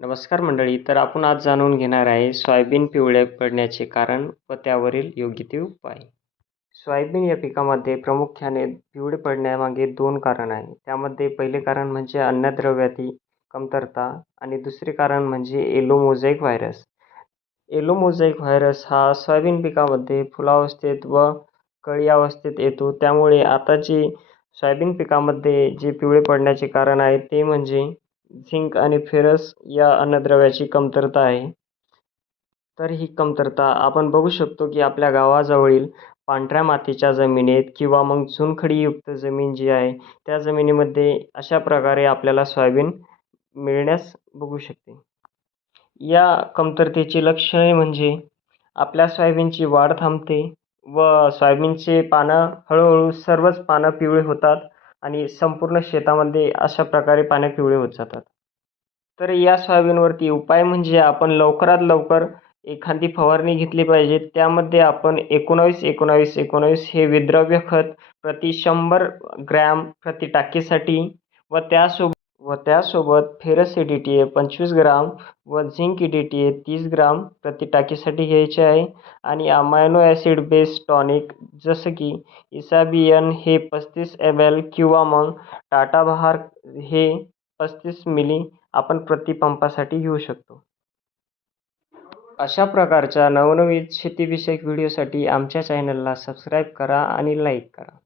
नमस्कार मंडळी तर आपण आज जाणून घेणार आहे सोयाबीन पिवळे पडण्याचे कारण व त्यावरील योग्य ते उपाय. सोयाबीन या पिकामध्ये प्रामुख्याने पिवळे पडण्यामागे दोन कारण आहे. त्यामध्ये पहिले कारण म्हणजे अन्नद्रव्यातील कमतरता आणि दुसरे कारण म्हणजे yellow mosaic virus. Yellow mosaic virus हा सोयाबीन पिकामध्ये फुलावस्थेत व कळी अवस्थेत येतो. त्यामुळे आता जे सोयाबीन पिकामध्ये जे पिवळे पडण्याचे कारण आहे ते म्हणजे झिंक आणि फेरस या अन्नद्रव्याची कमतरता आहे. तर ही कमतरता आपण बघू शकतो की आपल्या गावाजवळील पांढऱ्या मातीच्या जमिनीत किंवा मग चुनखडीयुक्त जमीन जी आहे त्या जमिनीमध्ये अशा प्रकारे आपल्याला सोयाबीन मिळण्यास बघू शकते. या कमतरतेची लक्षणे म्हणजे आपल्या सोयाबीनची वाढ थांबते व सोयाबीनचे पानं हळूहळू सर्वच पानं पिवळे होतात. आणि संपूर्ण शेतामध्ये अशा प्रकारे पाने पिवळे होत जातात. तर या सोयाबीनवरती उपाय म्हणजे आपण लवकरात लवकर एखादी फवारणी घेतली पाहिजे. त्यामध्ये आपण एकोणावीस एकोणावीस एकोणावीस हे विद्रव्य खत प्रति शंभर ग्रॅम प्रति टाकीसाठी व त्यासोबत व त्यासोबत ferrous E D T A पंचवीस ग्राम व zinc E D T A तीस ग्राम प्रति टाकीसाठी घ्यायचे आहे. आणि अमायनो ॲसिड बेस टॉनिक जसं की इसाबियन हे पस्तीस एम एल किंवा मग टाटा बहार हे पस्तीस मिली आपण प्रतिपंपासाठी घेऊ शकतो. अशा प्रकारच्या नवनवीन शेतीविषयक व्हिडिओसाठी आमच्या चॅनलला सबस्क्राईब करा आणि लाईक करा.